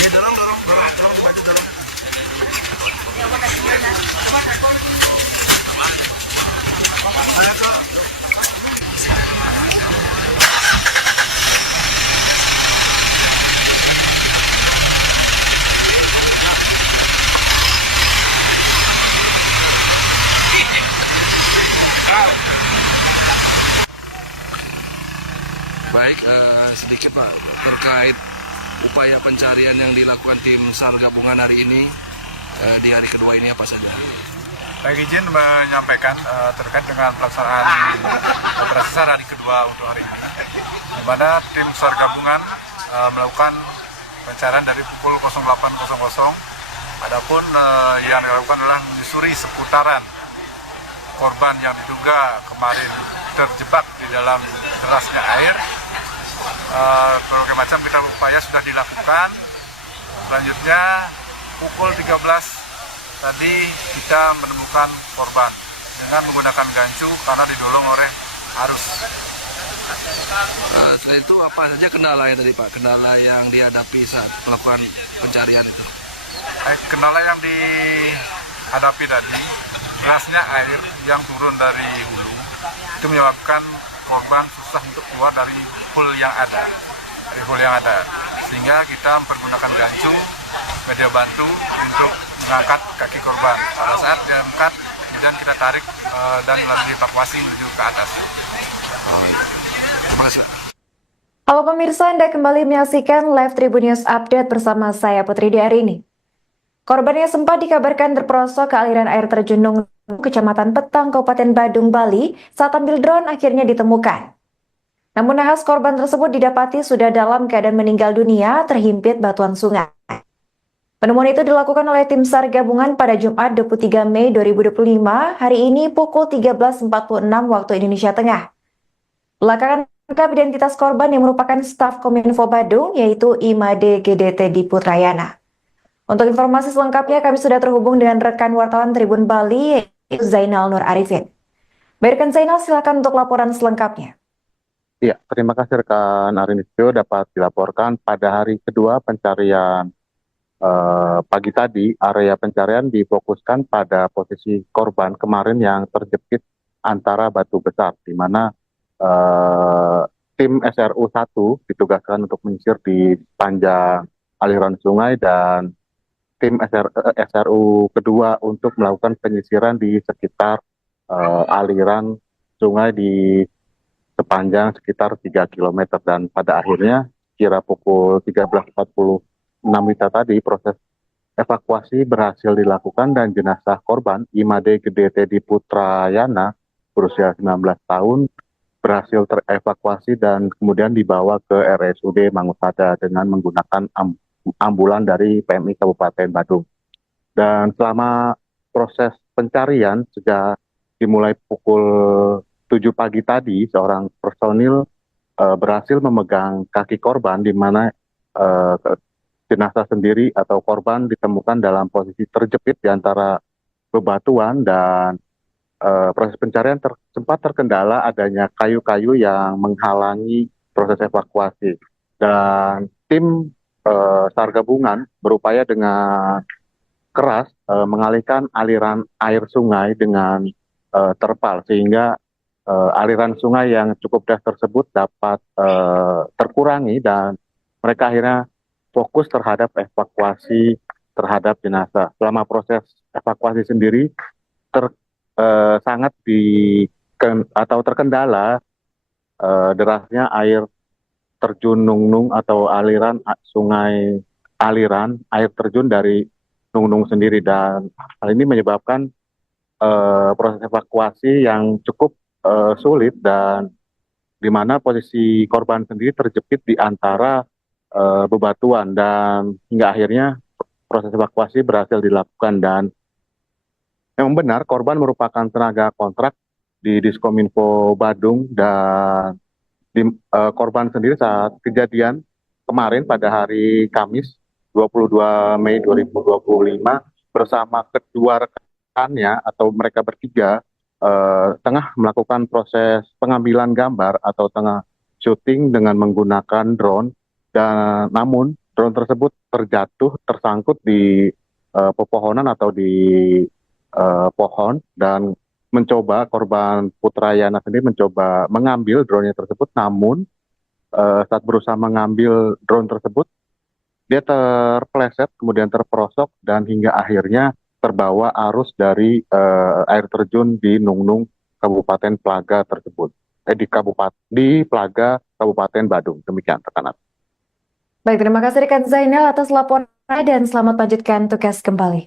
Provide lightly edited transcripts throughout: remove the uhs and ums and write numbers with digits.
Ini dorong baju dorong. Ayo tuh. Baik, sedikit Pak terkait upaya pencarian yang dilakukan tim SAR gabungan hari ini di hari kedua ini apa saja? Baik, izin menyampaikan terkait dengan pelaksanaan operasi SAR hari kedua untuk hari ini, di mana tim SAR gabungan melakukan pencarian dari pukul 08.00. Adapun yang dilakukan adalah menyusuri seputaran korban yang diduga kemarin terjebak di dalam derasnya air. Berbagai macam kita upaya sudah dilakukan. Selanjutnya pukul 13 tadi kita menemukan korban dengan menggunakan gancu karena didorong oleh arus. Setelah itu apa saja kendala yang tadi Pak? Kendala yang dihadapi saat melakukan pencarian itu? Kendala yang dihadapi tadi, derasnya air yang turun dari hulu itu menyebabkan korban susah untuk keluar dari hul yang ada, sehingga kita mempergunakan gancu media bantu untuk mengangkat kaki korban. Pada saat diangkat, kemudian kita tarik dan lalu evakuasi menuju ke atas. Masuk. Halo pemirsa, Anda kembali menyaksikan Live Tribun News Update bersama saya Putri Diarini. Korban yang sempat dikabarkan terperosok ke aliran air terjun Nungnung, Kecamatan Petang, Kabupaten Badung, Bali, saat ambil drone akhirnya ditemukan. Namun nahas korban tersebut didapati sudah dalam keadaan meninggal dunia terhimpit batuan sungai. Penemuan itu dilakukan oleh tim SAR gabungan pada Jumat 23 Mei 2025, hari ini pukul 13.46 waktu Indonesia Tengah. Belakangan identitas korban yang merupakan staf Kominfo Badung, yaitu Imade GDT di Putrayana. Untuk informasi selengkapnya kami sudah terhubung dengan rekan wartawan Tribun Bali, yaitu Zainal Nur Arifin. Baikkan Zainal, silakan untuk laporan selengkapnya. Ya, terima kasih rekan Arinistio. Dapat dilaporkan pada hari kedua pencarian pagi tadi, area pencarian difokuskan pada posisi korban kemarin yang terjepit antara batu besar, di mana tim SRU 1 ditugaskan untuk menyisir di sepanjang aliran sungai dan tim SRU kedua untuk melakukan penyisiran di sekitar aliran sungai di sepanjang sekitar 3 km. Dan pada akhirnya kira pukul 13.46 tadi proses evakuasi berhasil dilakukan dan jenazah korban Imade GDT di Putrayana berusia 19 tahun berhasil terevakuasi dan kemudian dibawa ke RSUD Mangusada dengan menggunakan ambulan dari PMI Kabupaten Badung. Dan selama proses pencarian sejak dimulai pukul 7 pagi tadi, seorang personil berhasil memegang kaki korban, di mana jenazah sendiri atau korban ditemukan dalam posisi terjepit di antara bebatuan, dan proses pencarian sempat terkendala adanya kayu-kayu yang menghalangi proses evakuasi. Dan tim SAR gabungan berupaya dengan keras mengalihkan aliran air sungai dengan terpal, sehingga aliran sungai yang cukup deras tersebut dapat terkurangi dan mereka akhirnya fokus terhadap evakuasi terhadap jenazah. Selama proses evakuasi sendiri sangat terkendala derasnya air terjun Nungnung atau aliran sungai, aliran air terjun dari Nungnung sendiri, dan hal ini menyebabkan proses evakuasi yang cukup sulit, dan di mana posisi korban sendiri terjepit di antara bebatuan, dan hingga akhirnya proses evakuasi berhasil dilakukan. Dan memang benar korban merupakan tenaga kontrak di Diskominfo Badung, dan korban sendiri saat kejadian kemarin pada hari Kamis 22 Mei 2025 bersama kedua rekannya atau mereka bertiga tengah melakukan proses pengambilan gambar atau tengah syuting dengan menggunakan drone, dan namun drone tersebut tersangkut di pepohonan atau di pohon, dan korban Putrayana sendiri mencoba mengambil drone tersebut, namun saat berusaha mengambil drone tersebut, dia terpeleset, kemudian terperosok, dan hingga akhirnya terbawa arus dari air terjun di Nungnung, Kabupaten Plaga tersebut. Di Plaga, Kabupaten Badung. Demikian rekan. Baik, terima kasih rekan Zainal atas laporan dan selamat lanjutkan tugas kembali.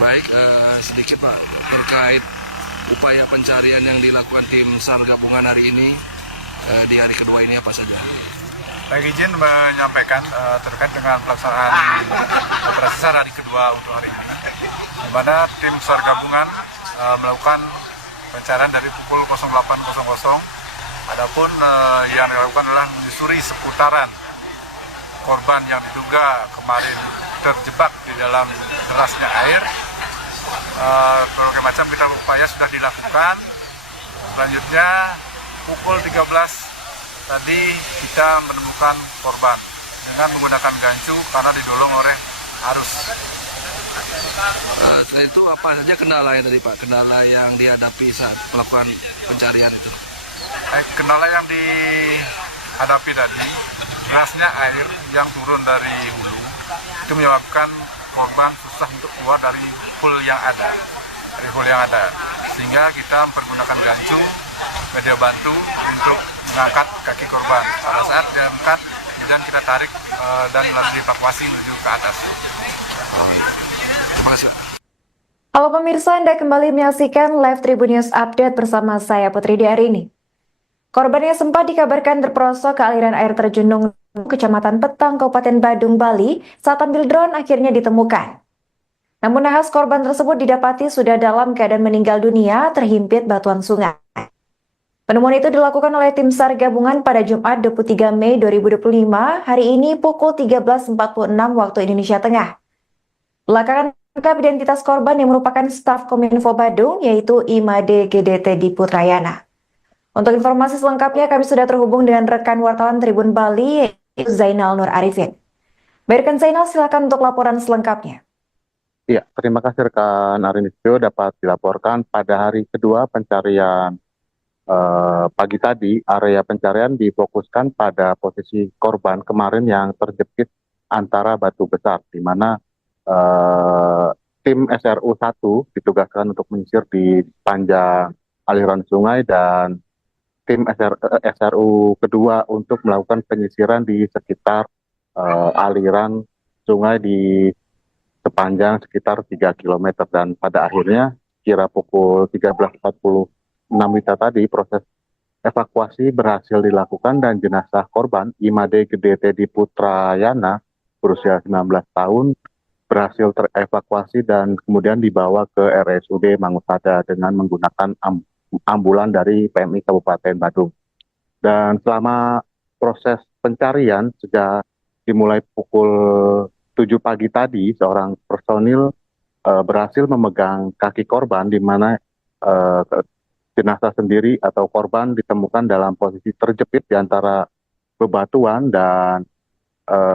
Baik, sedikit Pak terkait upaya pencarian yang dilakukan tim SAR gabungan hari ini, di hari kedua ini apa saja? Baik, izin menyampaikan terkait dengan pelaksanaan operasi SAR hari kedua untuk hari ini, di mana tim SAR gabungan melakukan pencarian dari pukul 08.00. Adapun yang dilakukan adalah menyusuri seputaran korban yang diduga kemarin terjebak di dalam derasnya air. Berbagai macam kita upaya sudah dilakukan. Selanjutnya pukul 13 tadi kita menemukan korban dengan menggunakan gancu karena didorong oleh arus. Setelah itu apa saja kendala yang tadi Pak? Kendala yang dihadapi saat melakukan pencarian itu? Kendala yang dihadapi tadi, derasnya air yang turun dari hulu itu menyebabkan korban susah untuk keluar dari hul yang ada, sehingga kita mempergunakan gancu, media bantu untuk mengangkat kaki korban. Pada saat diangkat, kemudian kita tarik dan lalu dievakuasi menuju ke atas. Terima kasih. Halo pemirsa, Anda kembali menyaksikan Live Tribun News Update bersama saya Putri Diarini. Korban yang sempat dikabarkan terperosok ke aliran air terjun Nungnung, Kecamatan Petang, Kabupaten Badung, Bali, saat ambil drone akhirnya ditemukan. Namun nahas korban tersebut didapati sudah dalam keadaan meninggal dunia terhimpit batuan sungai. Penemuan itu dilakukan oleh tim SAR gabungan pada Jumat 23 Mei 2025, hari ini pukul 13.46 waktu Indonesia Tengah. Belakangan lengkap identitas korban yang merupakan staf Kominfo Badung, yaitu Imade GDT di Putrayana. Untuk informasi selengkapnya kami sudah terhubung dengan rekan wartawan Tribun Bali, yaitu Zainal Nur Arifin. Baik rekan Zainal, silakan untuk laporan selengkapnya. Ya, terima kasih rekan Arinisio. Dapat dilaporkan pada hari kedua pencarian pagi tadi, area pencarian difokuskan pada posisi korban kemarin yang terjepit antara batu besar, di mana tim SRU 1 ditugaskan untuk menyisir di sepanjang aliran sungai dan tim SRU kedua untuk melakukan penyisiran di sekitar aliran sungai di sepanjang sekitar 3 km dan pada akhirnya kira pukul 13.46 WITA tadi proses evakuasi berhasil dilakukan dan jenazah korban Imade Gede Teddy Putrayana berusia 19 tahun berhasil terevakuasi dan kemudian dibawa ke RSUD Mangusada dengan menggunakan ambulan dari PMI Kabupaten Badung. Dan selama proses pencarian sejak dimulai pukul 7 pagi tadi, seorang personil berhasil memegang kaki korban di mana jenazah sendiri atau korban ditemukan dalam posisi terjepit di antara bebatuan dan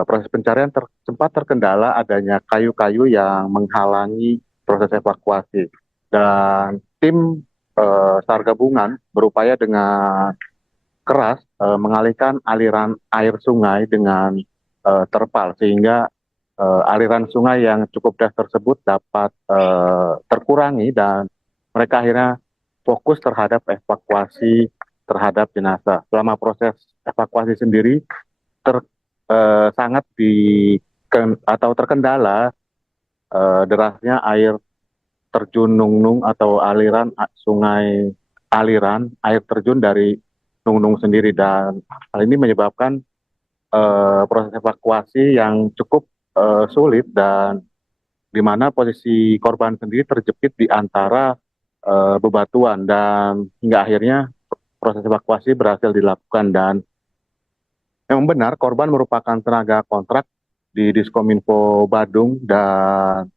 proses pencarian sempat terkendala adanya kayu-kayu yang menghalangi proses evakuasi. Dan tim SAR gabungan berupaya dengan keras mengalihkan aliran air sungai dengan terpal sehingga aliran sungai yang cukup deras tersebut dapat terkurangi dan mereka akhirnya fokus terhadap evakuasi terhadap jenazah. Selama proses evakuasi sendiri sangat terkendala derasnya air terjun Nungnung atau aliran air terjun dari Nungnung sendiri dan hal ini menyebabkan proses evakuasi yang cukup sulit dan di mana posisi korban sendiri terjepit di antara bebatuan dan hingga akhirnya proses evakuasi berhasil dilakukan dan memang benar korban merupakan tenaga kontrak di Diskominfo Badung dan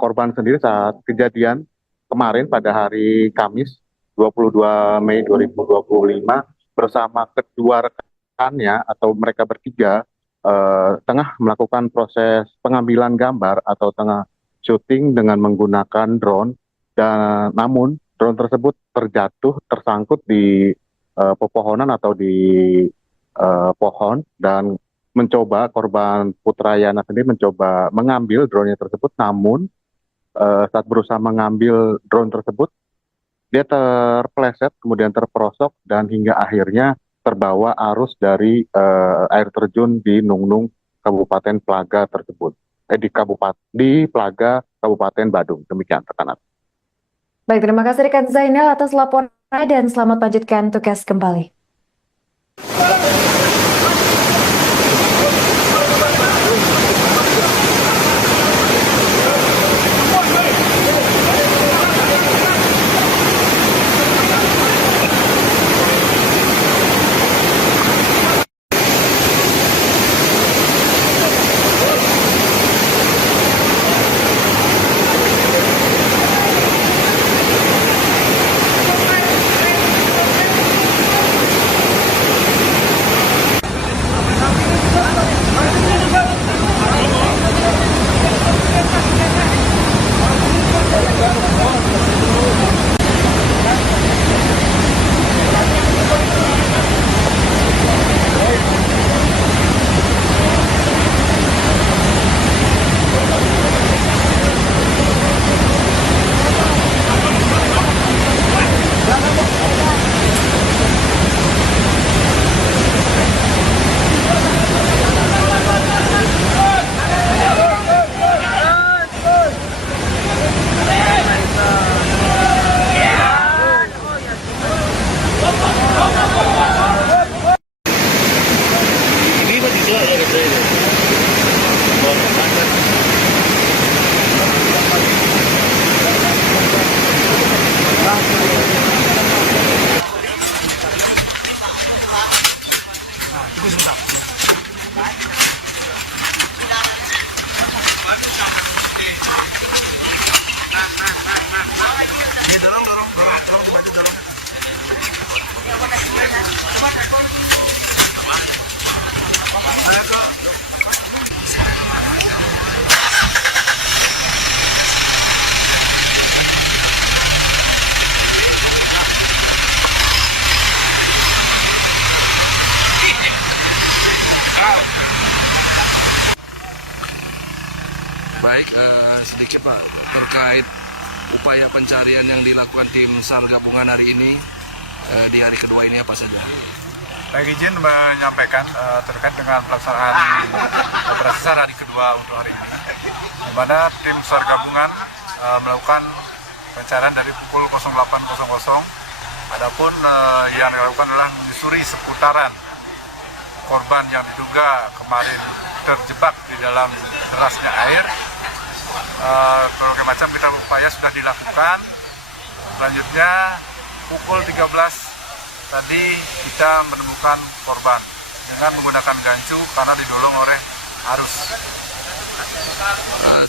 korban sendiri saat kejadian kemarin pada hari Kamis 22 Mei 2025 bersama kedua rekannya atau mereka bertiga tengah melakukan proses pengambilan gambar atau tengah syuting dengan menggunakan drone dan namun drone tersebut tersangkut di pepohonan atau di pohon dan korban Putrayana sendiri mencoba mengambil drone-nya tersebut namun saat berusaha mengambil drone tersebut dia terpeleset kemudian terperosok dan hingga akhirnya terbawa arus dari air terjun di Nungnung Kabupaten Plaga tersebut di Plaga Kabupaten Badung. Demikian rekan. Baik, terima kasih rekan Zainal atas laporan dan selamat lanjutkan tugas kembali. Baik, sedikit Pak terkait upaya pencarian yang dilakukan tim SAR gabungan hari ini di hari kedua ini apa saja? Saya izin menyampaikan terkait dengan pelaksanaan operasi SAR hari kedua untuk hari ini, di mana tim SAR gabungan melakukan pencarian dari pukul 08.00. Adapun yang dilakukan adalah menyusuri seputaran korban yang diduga kemarin terjebak di dalam derasnya air. Berbagai macam kita upaya sudah dilakukan. Selanjutnya pukul 13 tadi kita menemukan korban dengan menggunakan gancu karena didorong oleh arus.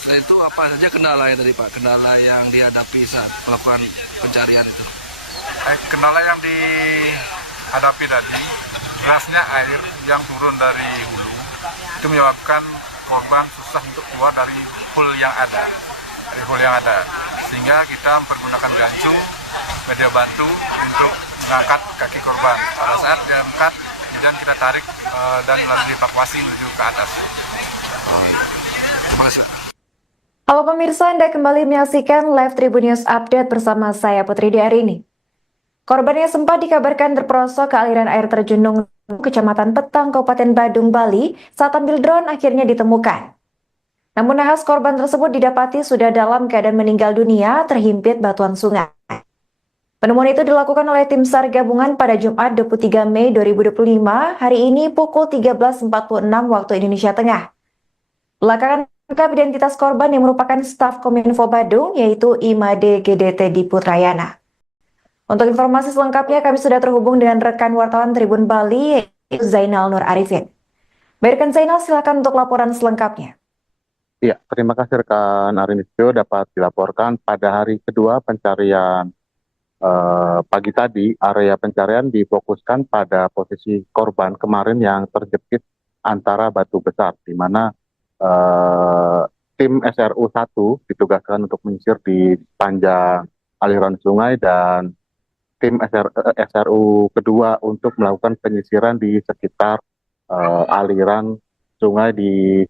Setelah itu apa saja kendala tadi Pak? Kendala yang dihadapi saat melakukan pencarian itu? Kendala yang dihadapi tadi, derasnya air yang turun dari hulu itu menyebabkan korban susah untuk keluar dari hole yang ada, sehingga kita mempergunakan gancu media bantu untuk mengangkat kaki korban. Pada saat diangkat, kemudian kita tarik dan lalu dievakuasi menuju ke atas. Masuk. Halo pemirsa, Anda kembali menyaksikan Live Tribun News Update bersama saya Putri Diarini. Korban yang sempat dikabarkan terperosok ke aliran air terjun Nungnung, Kecamatan Petang, Kabupaten Badung, Bali, saat ambil drone akhirnya ditemukan. Namun nahas korban tersebut didapati sudah dalam keadaan meninggal dunia terhimpit batuan sungai. Penemuan itu dilakukan oleh tim SAR gabungan pada Jumat 23 Mei 2025, hari ini pukul 13.46 waktu Indonesia Tengah. Belakangan lengkap identitas korban yang merupakan staf Kominfo Badung, yaitu Imade GDT di Putrayana. Untuk informasi selengkapnya kami sudah terhubung dengan rekan wartawan Tribun Bali, yaitu Zainal Nur Arifin. Baikkan Zainal, silakan untuk laporan selengkapnya. Ya, terima kasih rekan Arinistio dapat dilaporkan pada hari kedua pencarian pagi tadi. Area pencarian difokuskan pada posisi korban kemarin yang terjepit antara batu besar, di mana tim SRU 1 ditugaskan untuk menyisir di sepanjang aliran sungai dan tim SRU kedua untuk melakukan penyisiran di sekitar aliran sungai di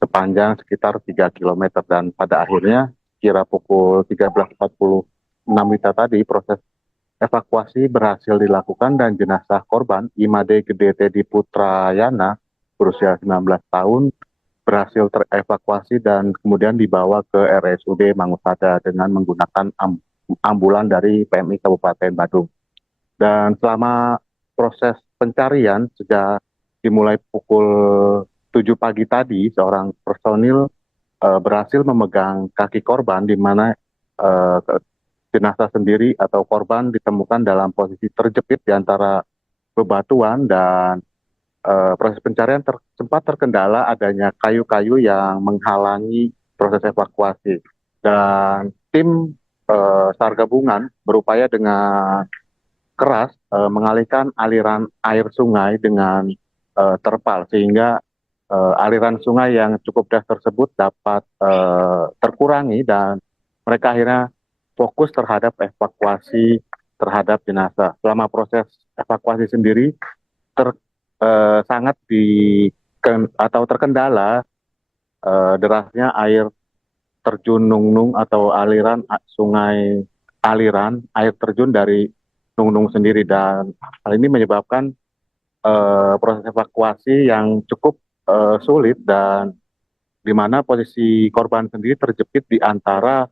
sepanjang sekitar 3 km. Dan pada akhirnya kira pukul 13.46 tadi proses evakuasi berhasil dilakukan dan jenazah korban Imade GDT di Putrayana berusia 19 tahun berhasil terevakuasi dan kemudian dibawa ke RSUD Mangusada dengan menggunakan ambulan dari PMI Kabupaten Badung. Dan selama proses pencarian sejak dimulai pukul 7 pagi tadi, seorang personil berhasil memegang kaki korban, di mana jenazah sendiri atau korban ditemukan dalam posisi terjepit di antara bebatuan, dan proses pencarian sempat terkendala adanya kayu-kayu yang menghalangi proses evakuasi. Dan tim SAR gabungan berupaya dengan keras mengalihkan aliran air sungai dengan terpal, sehingga aliran sungai yang cukup deras tersebut dapat terkurangi dan mereka akhirnya fokus terhadap evakuasi terhadap jenazah. Selama proses evakuasi sendiri sangat terkendala derasnya air terjun Nungnung atau aliran air terjun dari Nungnung sendiri, dan hal ini menyebabkan proses evakuasi yang cukup sulit, dan di mana posisi korban sendiri terjepit di antara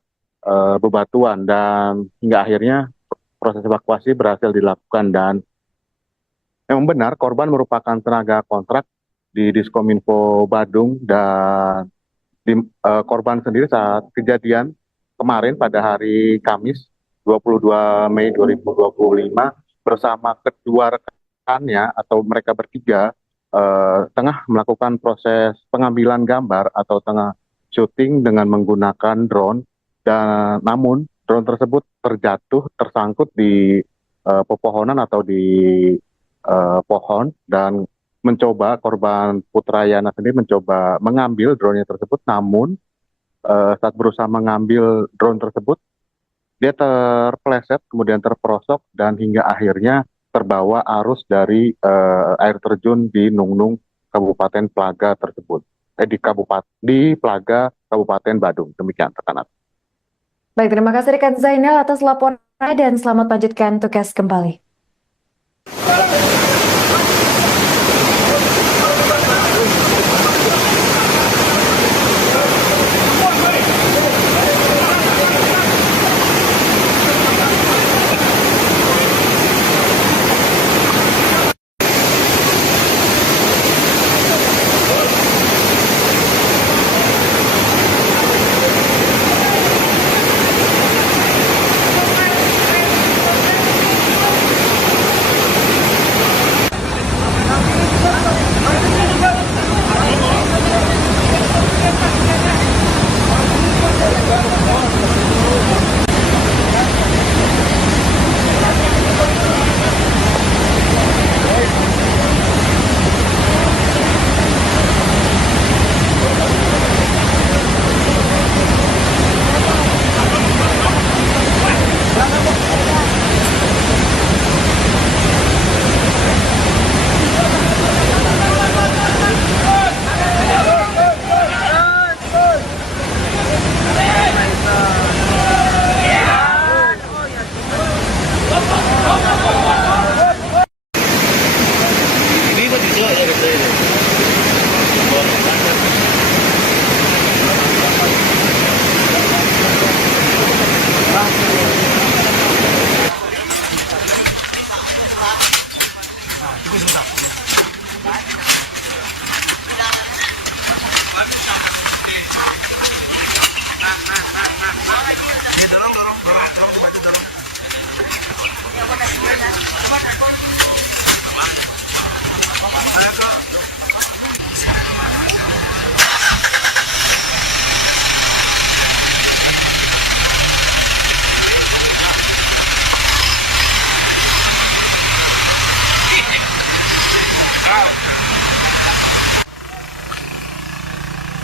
bebatuan, dan hingga akhirnya proses evakuasi berhasil dilakukan. Dan memang benar korban merupakan tenaga kontrak di Diskominfo Badung, dan korban sendiri saat kejadian kemarin pada hari Kamis 22 Mei 2025 bersama kedua rekannya atau mereka bertiga tengah melakukan proses pengambilan gambar atau tengah syuting dengan menggunakan drone, dan namun drone tersebut tersangkut di pepohonan atau di pohon, dan korban Putrayana sendiri mencoba mengambil drone tersebut, namun saat berusaha mengambil drone tersebut dia terpeleset kemudian terperosok dan hingga akhirnya terbawa arus dari air terjun di Nungnung Kabupaten Plaga tersebut, di Plaga Kabupaten Badung. Demikian rekan. Baik, terima kasih rekan Zainal atas laporan dan selamat lanjutkan tugas kembali.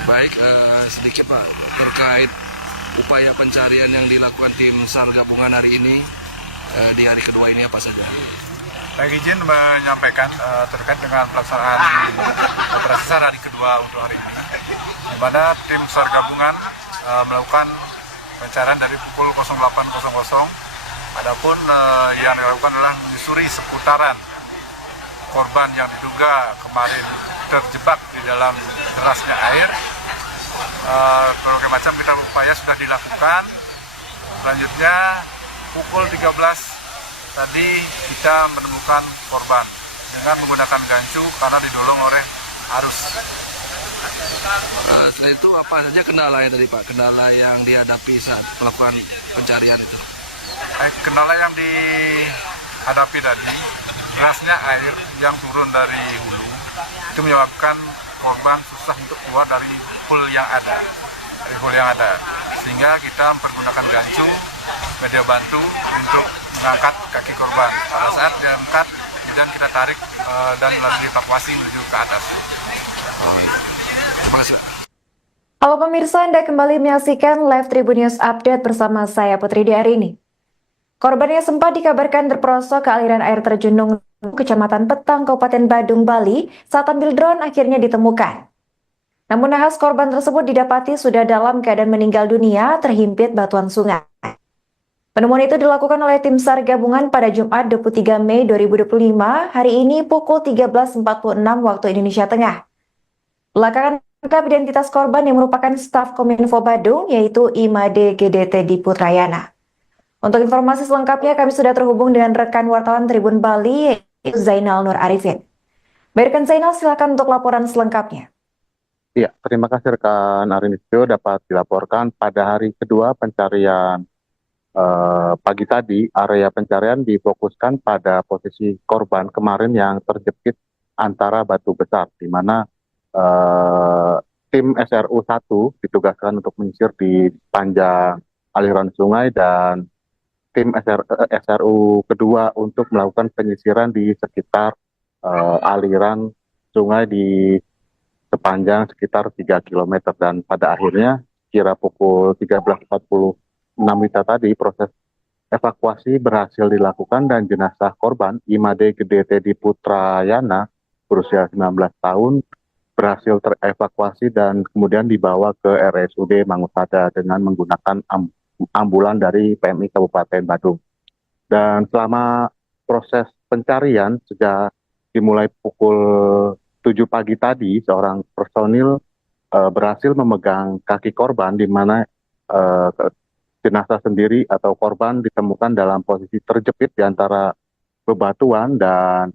Baik, sedikit Pak terkait upaya pencarian yang dilakukan tim SAR gabungan hari ini di hari kedua ini apa saja? Baik, izin menyampaikan terkait dengan pelaksanaan operasi SAR hari kedua untuk hari ini, di mana tim SAR gabungan melakukan pencarian dari pukul 08.00. Adapun yang dilakukan adalah menyusuri seputaran korban yang diduga kemarin terjebak di dalam derasnya air. Berbagai macam kita upaya sudah dilakukan. Selanjutnya pukul 13 tadi kita menemukan korban dengan menggunakan gancu karena didorong oleh arus. Setelah itu apa saja kendalanya tadi Pak? Kendala yang dihadapi saat melakukan pencarian itu? Kendala yang dihadapi tadi, derasnya air yang turun dari hulu itu menyebabkan korban susah untuk keluar dari hul yang ada, sehingga kita mempergunakan gancu, media bantu untuk mengangkat kaki korban. Pada saat diangkat, kemudian kita tarik dan lalu dievakuasi menuju ke atas. Masuk. Halo pemirsa, Anda kembali menyaksikan live Tribun News Update bersama saya Putri Diarini. Korban yang sempat dikabarkan terperosok ke aliran air terjun Nunggu, Kecamatan Petang, Kabupaten Badung, Bali, saat ambil drone akhirnya ditemukan. Namun nahas korban tersebut didapati sudah dalam keadaan meninggal dunia terhimpit batuan sungai. Penemuan itu dilakukan oleh tim SAR gabungan pada Jumat 23 Mei 2025, hari ini pukul 13.46 waktu Indonesia Tengah. Belakangan identitas korban yang merupakan staf Kominfo Badung, yaitu Imade GDT di Putrayana. Untuk informasi selengkapnya kami sudah terhubung dengan rekan wartawan Tribun Bali, yaitu Zainal Nur Arifin. Baikkan Zainal, silakan untuk laporan selengkapnya. Ya, terima kasih rekan Arinistio. Dapat dilaporkan pada hari kedua pencarian pagi tadi, area pencarian difokuskan pada posisi korban kemarin yang terjepit antara batu besar, di mana tim SRU 1 ditugaskan untuk menyisir di sepanjang aliran sungai dan tim SRU kedua untuk melakukan penyisiran di sekitar aliran sungai di sepanjang sekitar 3 km, dan pada akhirnya kira pukul 13.46 tadi proses evakuasi berhasil dilakukan dan jenazah korban Imade GDT di Putrayana berusia 19 tahun berhasil terevakuasi dan kemudian dibawa ke RSUD Mangusada dengan menggunakan ambulan dari PMI Kabupaten Badung. Dan selama proses pencarian sejak dimulai pukul 7 pagi tadi, seorang personil berhasil memegang kaki korban di mana jenazah sendiri atau korban ditemukan dalam posisi terjepit di antara bebatuan dan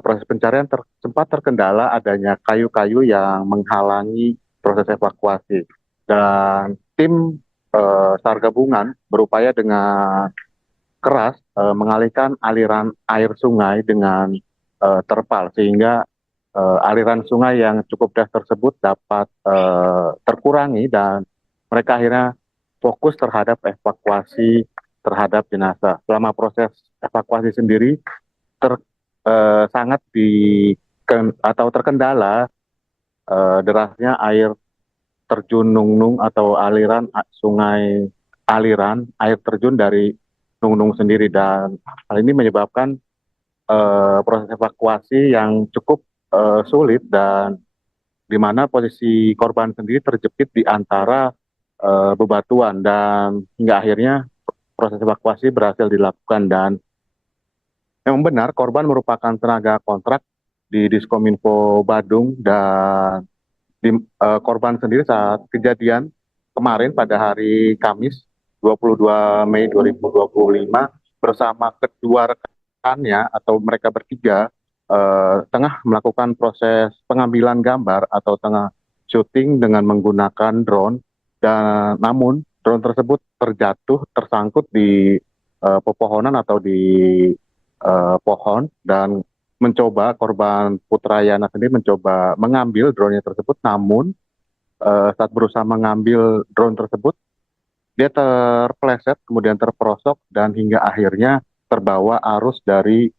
proses pencarian sempat terkendala adanya kayu-kayu yang menghalangi proses evakuasi. Dan tim SAR gabungan berupaya dengan keras mengalihkan aliran air sungai dengan terpal sehingga aliran sungai yang cukup deras tersebut dapat terkurangi dan mereka akhirnya fokus terhadap evakuasi terhadap jenazah. Selama proses evakuasi sendiri sangat terkendala derasnya air terjun Nungnung atau aliran air terjun dari Nungnung sendiri, dan hal ini menyebabkan proses evakuasi yang cukup sulit dan di mana posisi korban sendiri terjepit di antara bebatuan dan hingga akhirnya proses evakuasi berhasil dilakukan. Dan memang benar korban merupakan tenaga kontrak di Diskominfo Badung dan korban sendiri saat kejadian kemarin pada hari Kamis 22 Mei 2025 bersama kedua rekannya atau mereka bertiga tengah melakukan proses pengambilan gambar atau tengah syuting dengan menggunakan drone, dan namun drone tersebut tersangkut di pepohonan atau di pohon, dan korban Putrayana sendiri mencoba mengambil drone tersebut, namun saat berusaha mengambil drone tersebut dia terpeleset kemudian terperosok dan hingga akhirnya terbawa arus dari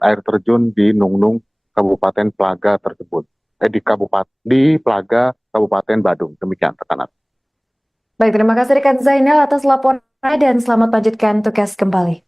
air terjun di Nungnung Kabupaten Plaga tersebut di Plaga Kabupaten Badung. Demikian rekan. Baik, terima kasih rekan Zainal atas laporan dan selamat lanjutkan tugas kembali.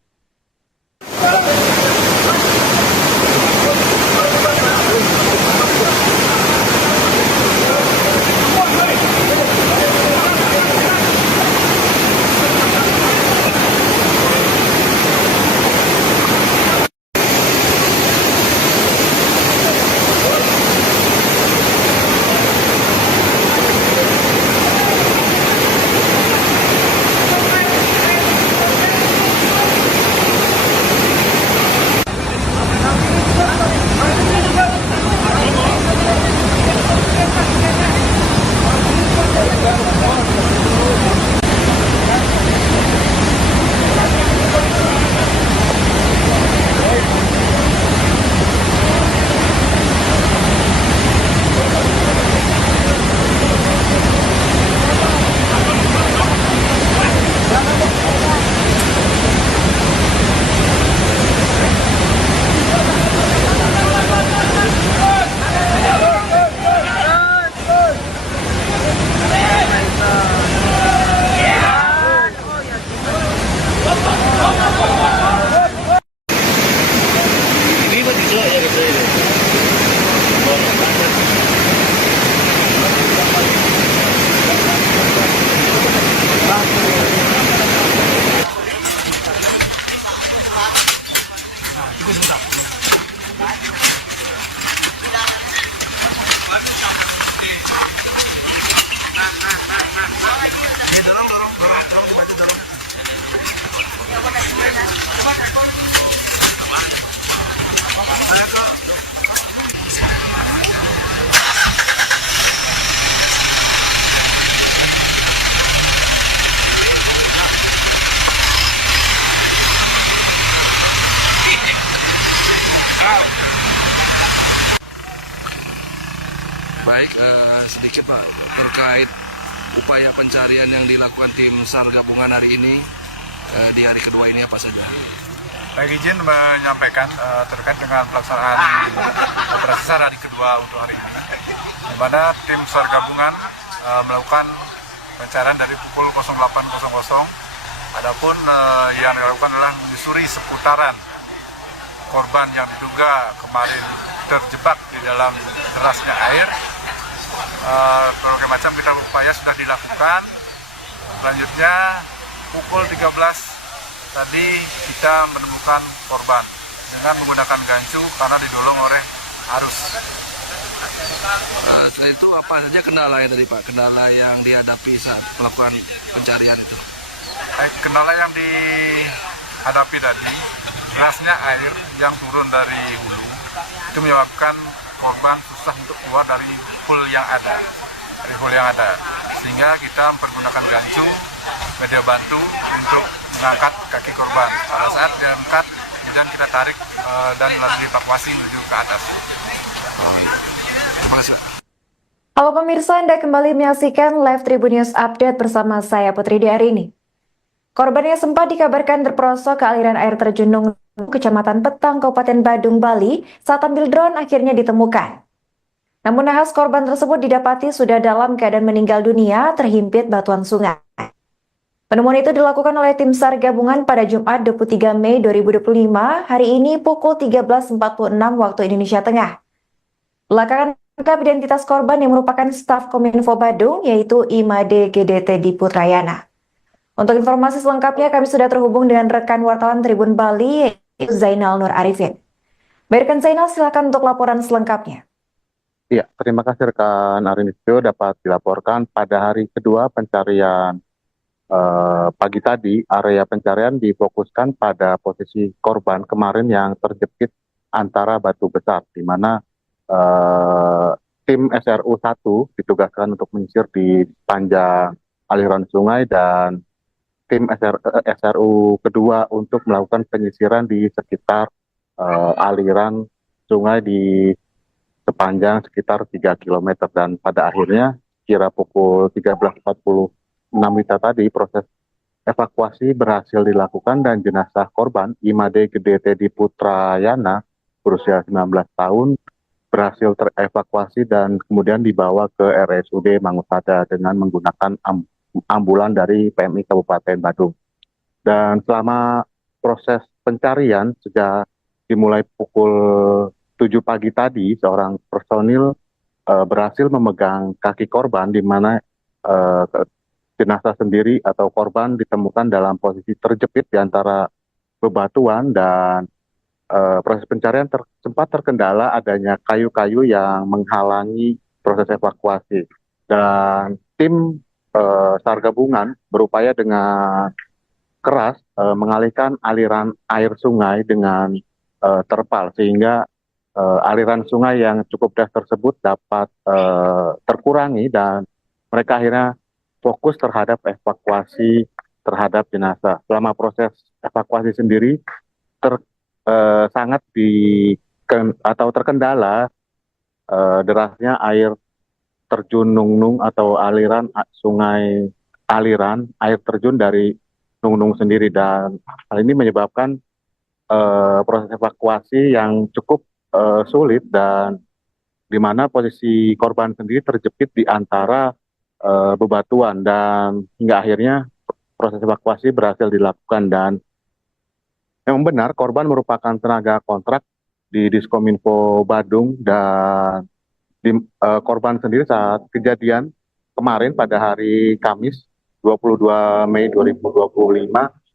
Baik, sedikit Pak terkait upaya pencarian yang dilakukan tim SAR gabungan hari ini di hari kedua ini apa saja? Baik, izin menyampaikan terkait dengan pelaksanaan operasi SAR hari kedua untuk hari ini, di mana tim SAR gabungan melakukan pencarian dari pukul 08.00. Adapun yang dilakukan adalah menyusuri seputaran korban yang diduga kemarin terjebak di dalam derasnya air. Berbagai macam kita upaya sudah dilakukan. Selanjutnya pukul 13 tadi kita menemukan korban dengan menggunakan gancu karena didorong oleh arus. Setelah itu apa saja kendala yang tadi Pak? Kendala yang dihadapi saat melakukan pencarian itu? Kendala yang dihadapi tadi, derasnya air yang turun dari hulu itu menyebabkan korban susah untuk keluar dari hul yang ada, sehingga kita mempergunakan gancu, media bantu untuk mengangkat kaki korban. Pada saat diangkat, kemudian kita tarik dan lalu dievakuasi menuju ke atas. Terima kasih Pak. Halo pemirsa, Anda kembali menyaksikan Live Tribun News Update bersama saya Putri Diarini. Korban yang sempat dikabarkan terperosok ke aliran air terjun Nungnung, Kecamatan Petang, Kabupaten Badung, Bali, saat ambil drone akhirnya ditemukan. Namun nahas korban tersebut didapati sudah dalam keadaan meninggal dunia terhimpit batuan sungai. Penemuan itu dilakukan oleh tim SAR gabungan pada Jumat 23 Mei 2025, hari ini pukul 13.46 waktu Indonesia Tengah. Belakangan terungkap identitas korban yang merupakan staf Kominfo Badung, yaitu Imade GDT di Putrayana. Untuk informasi selengkapnya kami sudah terhubung dengan rekan wartawan Tribun Bali, yaitu Zainal Nur Arifin. Baikkan Zainal, silakan untuk laporan selengkapnya. Iya, terima kasih rekan Arinistio dapat dilaporkan pada hari kedua pencarian pagi tadi. Area pencarian difokuskan pada posisi korban kemarin yang terjepit antara batu besar, di mana tim SRU 1 ditugaskan untuk menyisir di sepanjang aliran sungai dan tim SRU kedua untuk melakukan penyisiran di sekitar aliran sungai di sepanjang sekitar 3 km dan pada akhirnya kira pukul 13.46 tadi proses evakuasi berhasil dilakukan dan jenazah korban Imade GDT di Putrayana berusia 19 tahun berhasil terevakuasi dan kemudian dibawa ke RSUD Mangusada dengan menggunakan ambulan dari PMI Kabupaten Badung. Dan selama proses pencarian sejak dimulai pukul 7 pagi tadi, seorang personil berhasil memegang kaki korban di mana jenazah sendiri atau korban ditemukan dalam posisi terjepit di antara bebatuan dan proses pencarian sempat terkendala adanya kayu-kayu yang menghalangi proses evakuasi. Dan tim SAR gabungan berupaya dengan keras mengalihkan aliran air sungai dengan terpal sehingga aliran sungai yang cukup deras tersebut dapat terkurangi dan mereka akhirnya fokus terhadap evakuasi terhadap jenazah. Selama proses evakuasi sendiri sangat terkendala derasnya air terjun Nungnung atau aliran sungai air terjun dari Nungnung sendiri dan hal ini menyebabkan proses evakuasi yang cukup sulit dan di mana posisi korban sendiri terjepit di antara bebatuan dan hingga akhirnya proses evakuasi berhasil dilakukan dan memang benar korban merupakan tenaga kontrak di Diskominfo Badung dan korban sendiri saat kejadian kemarin pada hari Kamis 22 Mei 2025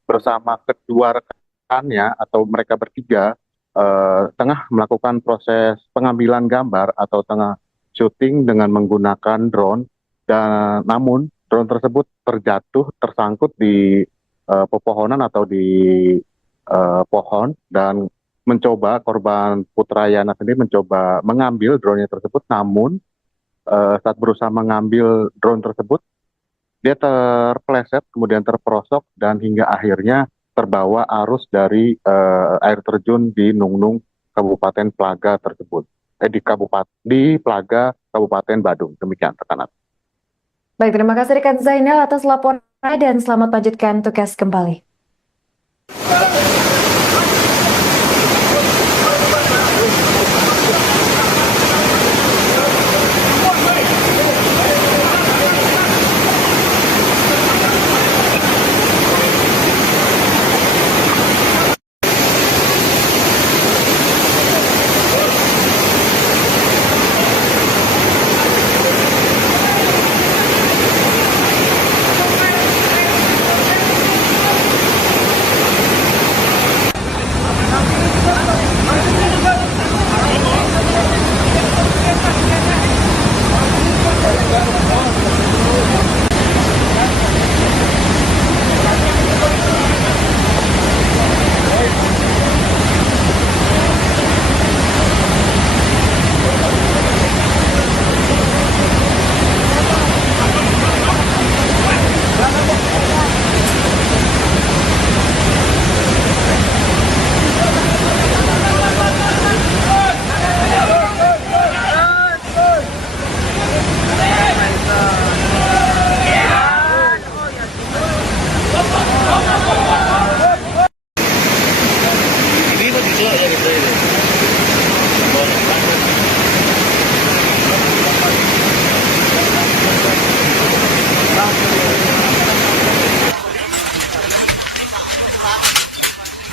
bersama kedua rekannya atau mereka bertiga tengah melakukan proses pengambilan gambar atau tengah syuting dengan menggunakan drone dan namun drone tersebut tersangkut di pepohonan atau di pohon dan korban Putrayana sendiri mencoba mengambil drone tersebut namun saat berusaha mengambil drone tersebut dia terpeleset kemudian terperosok dan hingga akhirnya terbawa arus dari air terjun di Nungnung Kabupaten Plaga tersebut di Plaga Kabupaten Badung. Demikian rekan. Baik, terima kasih rekan Zainal atas laporan dan selamat lanjutkan tugas kembali.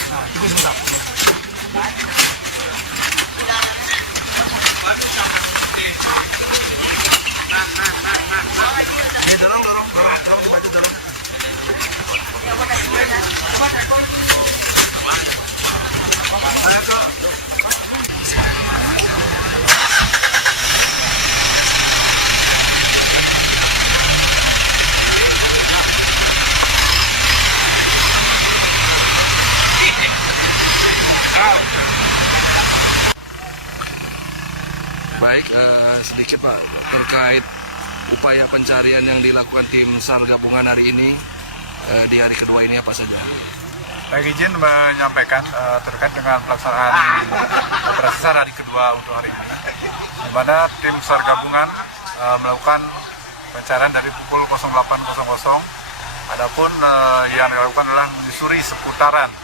Tunggu sebentar. Ini dorong dibantu dorong. Ayo tuh. Baik, sedikit Pak terkait upaya pencarian yang dilakukan tim SAR gabungan hari ini di hari kedua ini apa saja? Baik, izin menyampaikan terkait dengan pelaksanaan operasi SAR hari kedua untuk hari ini, di mana tim SAR gabungan melakukan pencarian dari pukul 08.00. Adapun yang dilakukan adalah menyusuri seputaran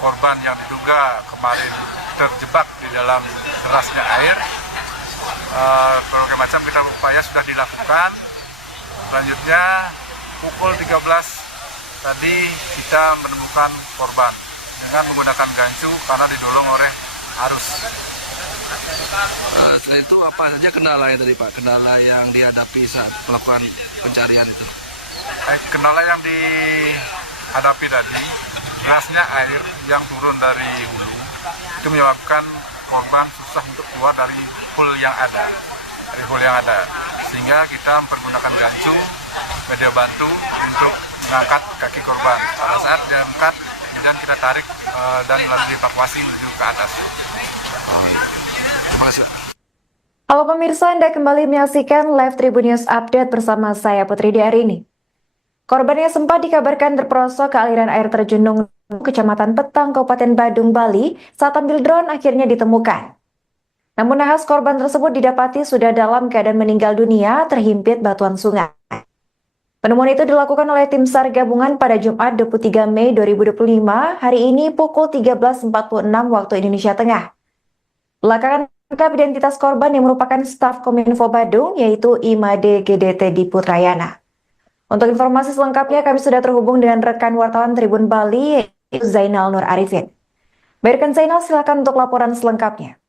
korban yang diduga kemarin terjebak di dalam derasnya air. Berbagai macam kita upaya sudah dilakukan. Selanjutnya pukul 13 tadi kita menemukan korban dengan menggunakan gancu karena didorong oleh arus. Setelah itu apa saja kendala yang tadi Pak? Kendala yang dihadapi saat melakukan pencarian itu? Kendala yang dihadapi tadi, derasnya air yang turun dari hulu itu menyebabkan korban susah untuk keluar dari hulu yang ada, sehingga kita mempergunakan gancu, media bantu untuk mengangkat kaki korban. Pada saat diangkat, kemudian kita tarik dan lalu dievakuasi menuju ke atas. Terima kasih. Halo pemirsa, Anda kembali menyaksikan Live Tribun News Update bersama saya Putri Diarini. Korban yang sempat dikabarkan terperosok ke aliran air terjun Nungnung, Kecamatan Petang, Kabupaten Badung, Bali, saat ambil drone akhirnya ditemukan. Namun nahas korban tersebut didapati sudah dalam keadaan meninggal dunia terhimpit batuan sungai. Penemuan itu dilakukan oleh tim SAR gabungan pada Jumat 23 Mei 2025, hari ini pukul 13.46 waktu Indonesia Tengah. Belakangan identitas korban yang merupakan staf Kominfo Badung, yaitu Imade GDT di Putrayana. Untuk informasi selengkapnya kami sudah terhubung dengan rekan wartawan Tribun Bali, yaitu Zainal Nur Arifin. Baikkan Zainal, silakan untuk laporan selengkapnya.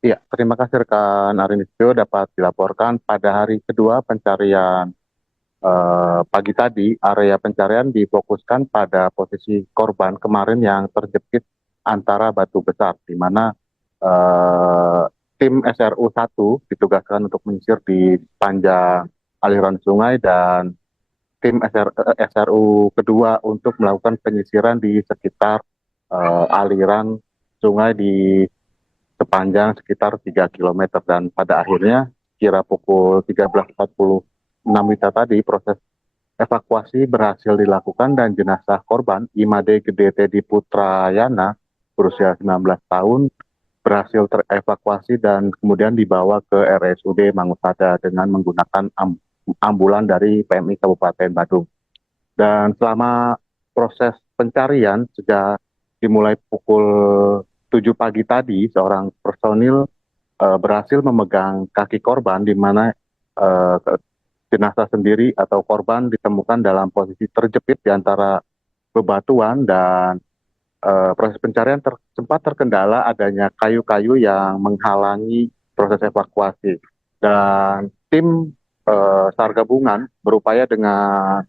Ya, terima kasih rekan Arinistio. Dapat dilaporkan pada hari kedua pencarian pagi tadi, area pencarian difokuskan pada posisi korban kemarin yang terjepit antara batu besar, di mana tim SRU 1 ditugaskan untuk menyisir di sepanjang aliran sungai dan tim SRU kedua untuk melakukan penyisiran di sekitar aliran sungai di sepanjang sekitar 3 km. Dan pada akhirnya kira pukul 13.46 tadi proses evakuasi berhasil dilakukan dan jenazah korban Imade GDT di Putrayana berusia 19 tahun berhasil terevakuasi dan kemudian dibawa ke RSUD Mangusada dengan menggunakan ambulan dari PMI Kabupaten Badung. Dan selama proses pencarian sejak dimulai pukul 7 pagi tadi, seorang personil berhasil memegang kaki korban, di mana jenazah sendiri atau korban ditemukan dalam posisi terjepit di antara bebatuan, dan proses pencarian sempat terkendala adanya kayu-kayu yang menghalangi proses evakuasi. Dan tim SAR gabungan berupaya dengan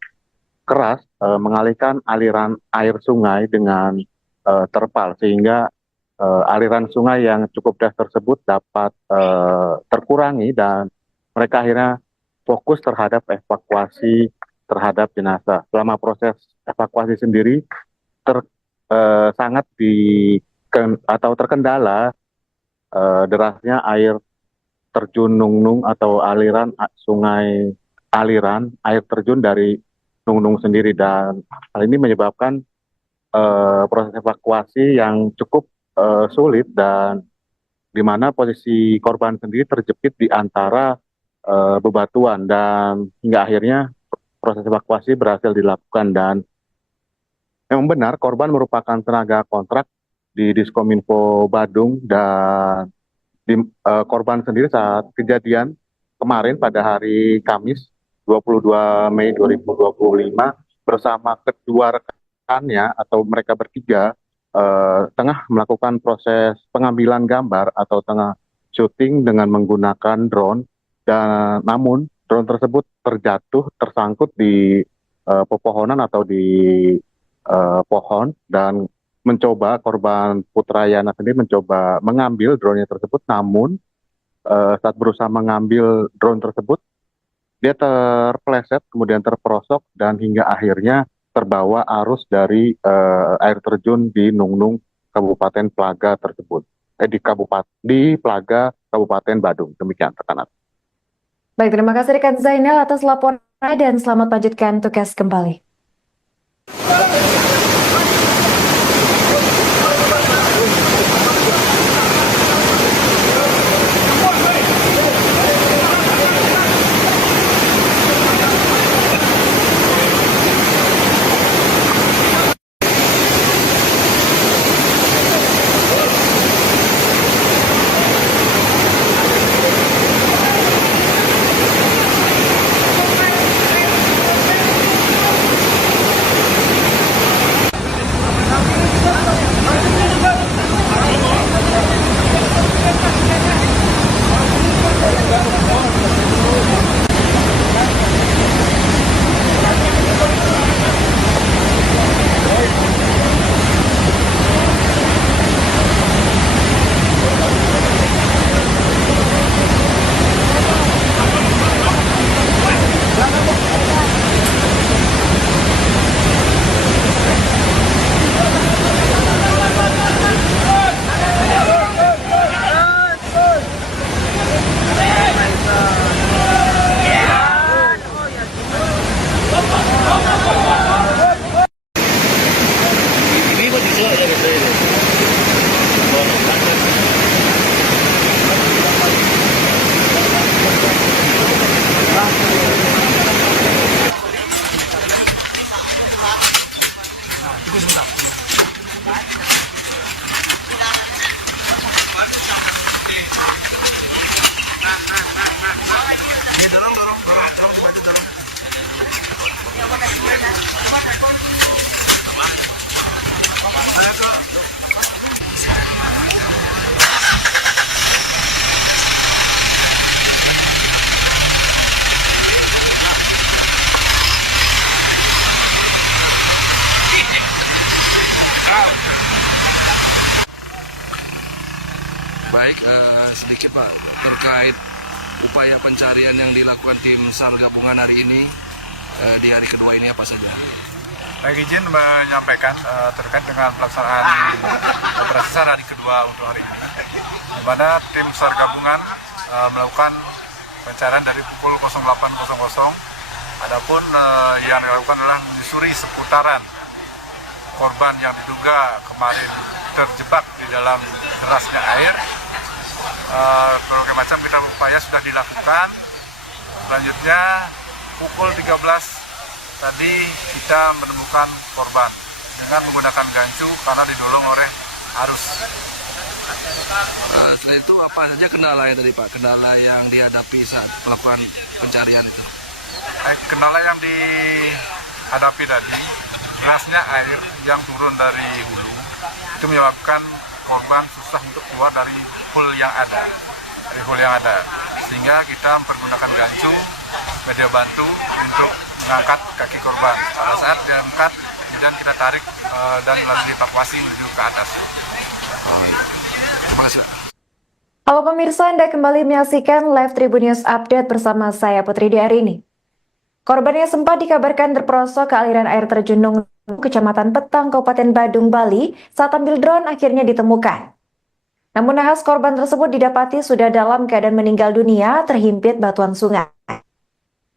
keras mengalihkan aliran air sungai dengan terpal, sehingga aliran sungai yang cukup deras tersebut dapat terkurangi dan mereka akhirnya fokus terhadap evakuasi terhadap jenazah. Selama proses evakuasi sendiri sangat terkendala derasnya air terjun Nungnung atau aliran sungai, aliran air terjun dari Nungnung sendiri, dan hal ini menyebabkan proses evakuasi yang cukup sulit, dan di mana posisi korban sendiri terjepit di antara bebatuan, dan hingga akhirnya proses evakuasi berhasil dilakukan. Dan memang benar korban merupakan tenaga kontrak di Diskominfo Badung, dan korban sendiri saat kejadian kemarin pada hari Kamis 22 Mei 2025 bersama kedua rekannya atau mereka bertiga tengah melakukan proses pengambilan gambar atau tengah syuting dengan menggunakan drone, dan namun drone tersebut tersangkut di pepohonan atau di pohon, dan korban Putrayana sendiri mencoba mengambil drone tersebut, namun saat berusaha mengambil drone tersebut, dia terpeleset, kemudian terperosok, dan hingga akhirnya terbawa arus dari air terjun di Nungnung, Kabupaten Plaga tersebut. Di Plaga, Kabupaten Badung. Demikian, rekan. Baik, terima kasih rekan Zainal atas laporan dan selamat lanjutkan tugas kembali. Baik, sedikit Pak terkait upaya pencarian yang dilakukan tim SAR gabungan hari ini, di hari kedua ini apa saja? Baik, izin menyampaikan terkait dengan pelaksanaan operasi SAR hari kedua untuk hari ini, di mana tim SAR gabungan melakukan pencarian dari pukul 08.00. Adapun yang dilakukan adalah menyusuri seputaran korban yang diduga kemarin terjebak di dalam derasnya air. Berbagai macam kita upaya sudah dilakukan. Selanjutnya pukul 13 tadi kita menemukan korban dengan menggunakan gancu karena didorong oleh arus. Setelah itu apa saja kendala yang tadi Pak? Kendala yang dihadapi saat melakukan pencarian itu? Kendala yang dihadapi tadi, derasnya air yang turun dari hulu itu menyebabkan korban susah untuk keluar dari hole yang ada, sehingga kita mempergunakan gancu media bantu untuk mengangkat kaki korban. Pada saat diangkat, kemudian kita tarik dan lalu dievakuasi menuju ke atas. Terima kasih. Halo pemirsa, Anda kembali menyaksikan live Tribun News Update bersama saya Putri Diarini. Korban yang sempat dikabarkan terperosok ke aliran air terjun Nungnung, Kecamatan Petang, Kabupaten Badung, Bali, saat ambil drone akhirnya ditemukan. Namun nahas korban tersebut didapati sudah dalam keadaan meninggal dunia terhimpit batuan sungai.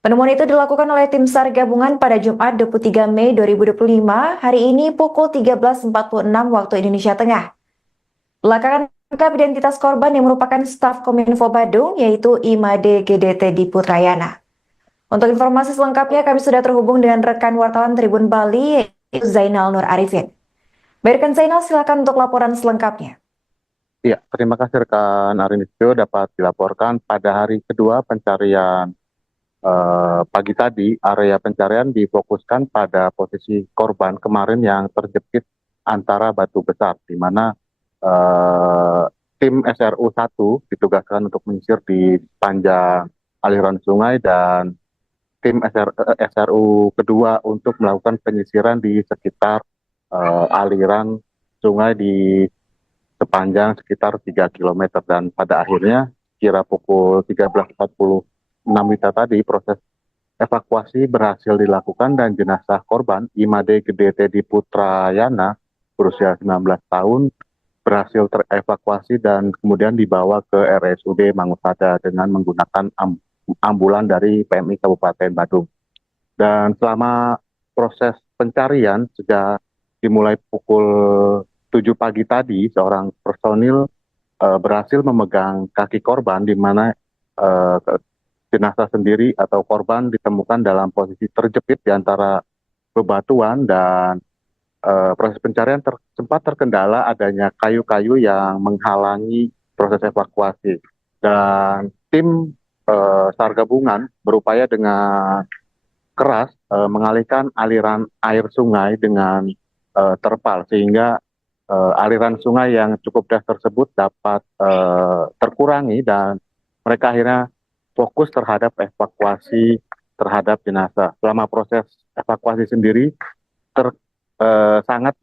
Penemuan itu dilakukan oleh tim SAR gabungan pada Jumat 23 Mei 2025, hari ini pukul 13.46 waktu Indonesia Tengah. Belakangan lengkap identitas korban yang merupakan staf Kominfo Badung, yaitu Imade GDT di Putrayana. Untuk informasi selengkapnya kami sudah terhubung dengan rekan wartawan Tribun Bali, yaitu Zainal Nur Arifin. Baikkan Zainal, silakan untuk laporan selengkapnya. Ya, terima kasih rekan Arinisio. Dapat dilaporkan pada hari kedua pencarian pagi tadi, area pencarian difokuskan pada posisi korban kemarin yang terjepit antara batu besar, di mana tim SRU 1 ditugaskan untuk menyisir di sepanjang aliran sungai dan tim SRU kedua untuk melakukan penyisiran di sekitar aliran sungai di sepanjang sekitar 3 km. Dan pada akhirnya kira pukul 13.46 WITA tadi proses evakuasi berhasil dilakukan dan jenazah korban Imade Gede Teddy Putrayana berusia 19 tahun berhasil terevakuasi dan kemudian dibawa ke RSUD Mangusada dengan menggunakan ambulan dari PMI Kabupaten Badung. Dan selama proses pencarian sejak dimulai pukul 7 pagi tadi, seorang personil berhasil memegang kaki korban, di mana jenazah sendiri atau korban ditemukan dalam posisi terjepit di antara bebatuan, dan proses pencarian sempat terkendala adanya kayu-kayu yang menghalangi proses evakuasi. Dan tim SAR gabungan berupaya dengan keras mengalihkan aliran air sungai dengan terpal, sehingga aliran sungai yang cukup deras tersebut dapat terkurangi dan mereka akhirnya fokus terhadap evakuasi terhadap jenazah. Selama proses evakuasi sendiri sangat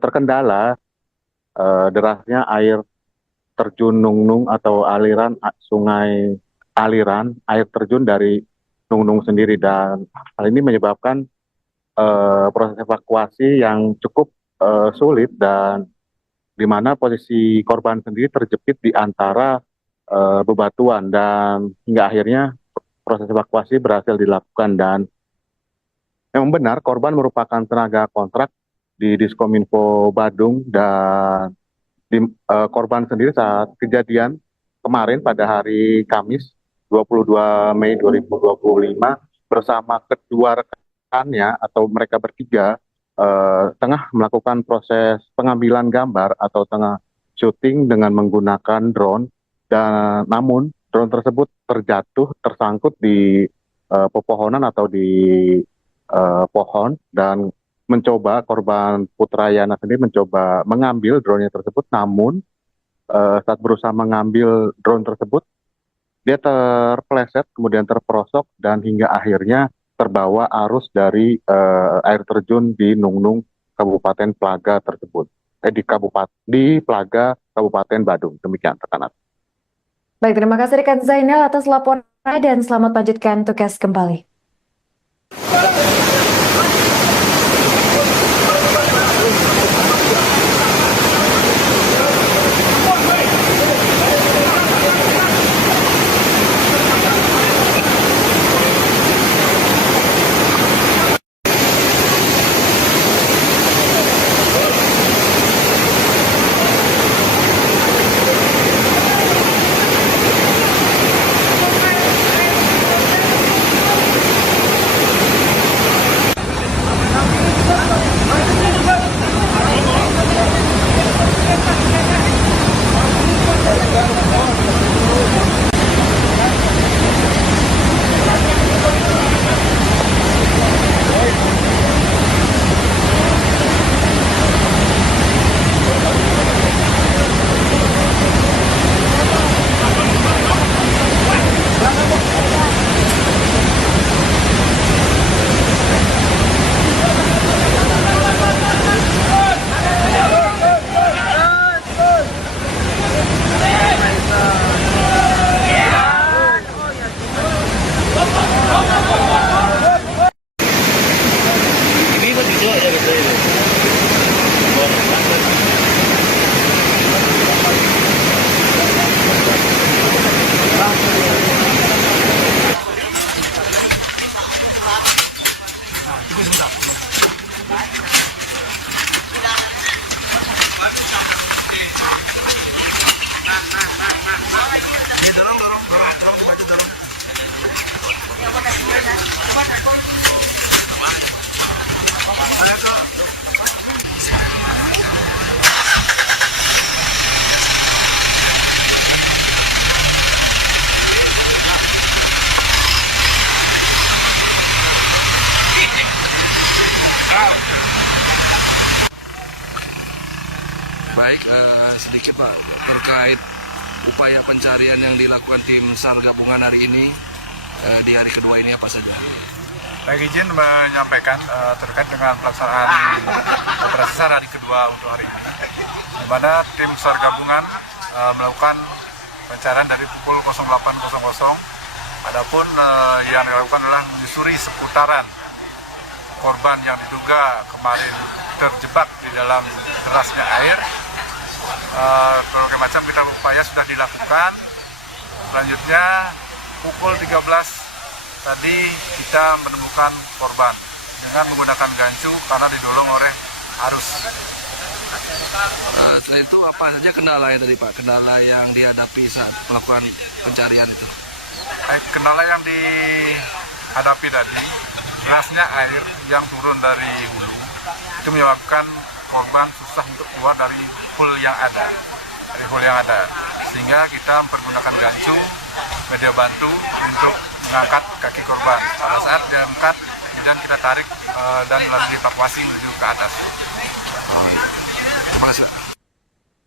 terkendala derasnya air terjun Nungnung atau aliran air terjun dari Nungnung sendiri, dan hal ini menyebabkan proses evakuasi yang cukup sulit, dan di mana posisi korban sendiri terjepit di antara bebatuan, dan hingga akhirnya proses evakuasi berhasil dilakukan. Dan memang benar korban merupakan tenaga kontrak di Diskominfo Badung, dan korban sendiri saat kejadian kemarin pada hari Kamis 22 Mei 2025 bersama kedua rekannya atau mereka bertiga tengah melakukan proses pengambilan gambar atau tengah syuting dengan menggunakan drone. Dan namun drone tersebut tersangkut di pepohonan atau di pohon, dan korban Putrayana sendiri mencoba mengambil drone-nya tersebut, namun saat berusaha mengambil drone tersebut dia terpeleset, kemudian terperosok, dan hingga akhirnya terbawa arus dari air terjun di Nungnung Kabupaten Plaga tersebut, di Plaga Kabupaten Badung. Demikian rekan. Baik, terima kasih rekan Zainal atas laporan dan selamat lanjutkan tugas kembali. Baik, sedikit Pak terkait upaya pencarian yang dilakukan tim SAR gabungan hari ini di hari kedua ini apa saja? Baik, izin menyampaikan terkait dengan pelaksanaan operasi SAR hari kedua untuk hari ini, di mana tim SAR gabungan melakukan pencarian dari pukul 08.00. Adapun yang dilakukan adalah menyusuri seputaran korban yang diduga kemarin terjebak di dalam derasnya air. Berbagai macam kita upaya sudah dilakukan. Selanjutnya pukul 13 tadi kita menemukan korban dengan menggunakan gancu karena didorong oleh arus. Setelah itu apa saja kendala tadi Pak? Kendala yang dihadapi saat melakukan pencarian itu? Baik, kendala yang dihadapi tadi, derasnya air yang turun dari hulu itu menyebabkan korban susah untuk keluar dari hole yang ada, sehingga kita mempergunakan gancu media bantu untuk mengangkat kaki korban. Pada saat diangkat, kemudian kita tarik dan lalu dievakuasi menuju ke atas. Masuk.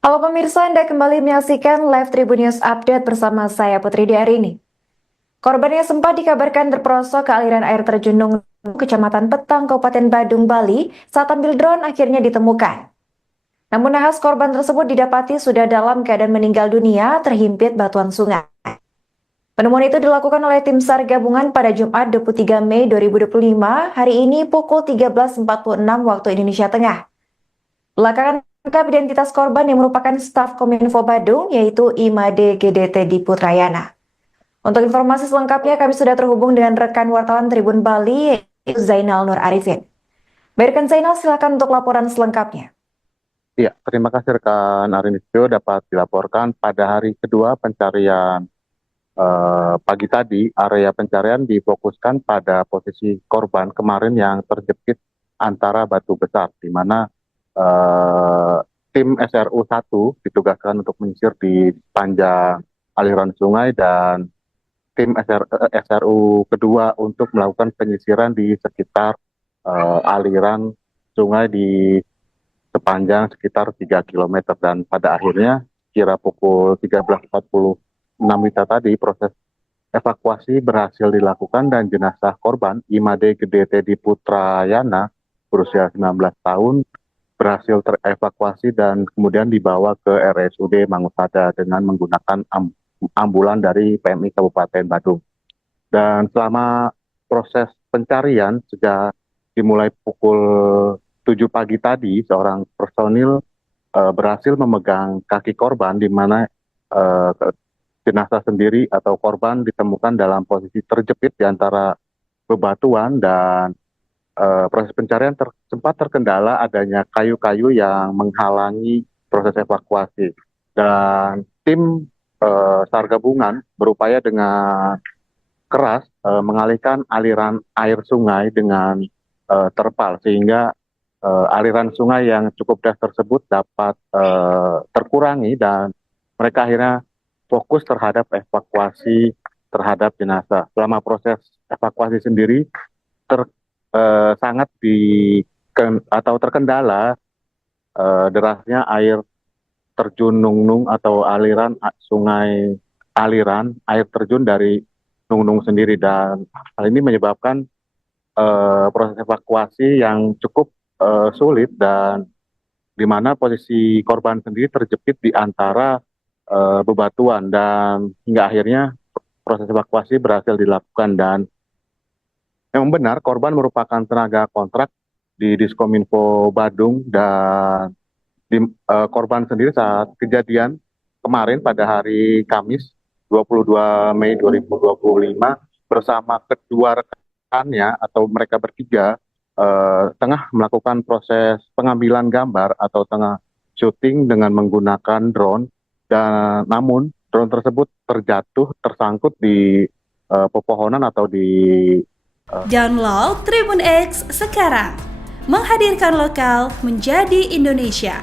Halo pemirsa, Anda kembali menyaksikan Live Tribun News Update bersama saya Putri Diarini. Korban yang sempat dikabarkan terperosok ke aliran air terjun Nungnung, Kecamatan Petang, Kabupaten Badung, Bali, saat ambil drone akhirnya ditemukan. Namun nahas korban tersebut didapati sudah dalam keadaan meninggal dunia terhimpit batuan sungai. Penemuan itu dilakukan oleh tim SAR gabungan pada Jumat 23 Mei 2025, hari ini pukul 13.46 waktu Indonesia Tengah. Belakangan terungkap identitas korban yang merupakan staf Kominfo Badung, yaitu Imade GDT di Putrayana. Untuk informasi selengkapnya kami sudah terhubung dengan rekan wartawan Tribun Bali, yaitu Zainal Nur Arifin. Baikkan Zainal, silakan untuk laporan selengkapnya. Iya, terima kasih rekan Arinistio dapat dilaporkan pada hari kedua pencarian pagi tadi. Area pencarian difokuskan pada posisi korban kemarin yang terjepit antara batu besar, di mana tim SRU 1 ditugaskan untuk menyisir di sepanjang aliran sungai dan tim SRU kedua untuk melakukan penyisiran di sekitar aliran sungai di sepanjang sekitar 3 km. Dan pada akhirnya kira pukul 13.46 tadi proses evakuasi berhasil dilakukan dan jenazah korban Imade GDT di Putrayana berusia 19 tahun berhasil terevakuasi dan kemudian dibawa ke RSUD Mangusada dengan menggunakan ambulan dari PMI Kabupaten Badung. Dan selama proses pencarian sejak dimulai pukul 7 pagi tadi, seorang personil berhasil memegang kaki korban, di mana jenazah sendiri atau korban ditemukan dalam posisi terjepit di antara bebatuan, dan proses pencarian sempat terkendala adanya kayu-kayu yang menghalangi proses evakuasi. Dan tim SAR gabungan berupaya dengan keras mengalihkan aliran air sungai dengan terpal, sehingga aliran sungai yang cukup deras tersebut dapat terkurangi dan mereka akhirnya fokus terhadap evakuasi terhadap jenazah. Selama proses evakuasi sendiri sangat terkendala derasnya air terjun Nungnung atau aliran air terjun dari Nungnung sendiri, dan hal ini menyebabkan proses evakuasi yang cukup sulit, dan di mana posisi korban sendiri terjepit di antara bebatuan, dan hingga akhirnya proses evakuasi berhasil dilakukan. Dan memang benar korban merupakan tenaga kontrak di Diskominfo Badung, dan korban sendiri saat kejadian kemarin pada hari Kamis 22 Mei 2025 bersama kedua rekannya atau mereka bertiga tengah melakukan proses pengambilan gambar atau tengah syuting dengan menggunakan drone, dan namun drone tersebut tersangkut di pepohonan atau di Download Tribun X sekarang, menghadirkan lokal menjadi Indonesia.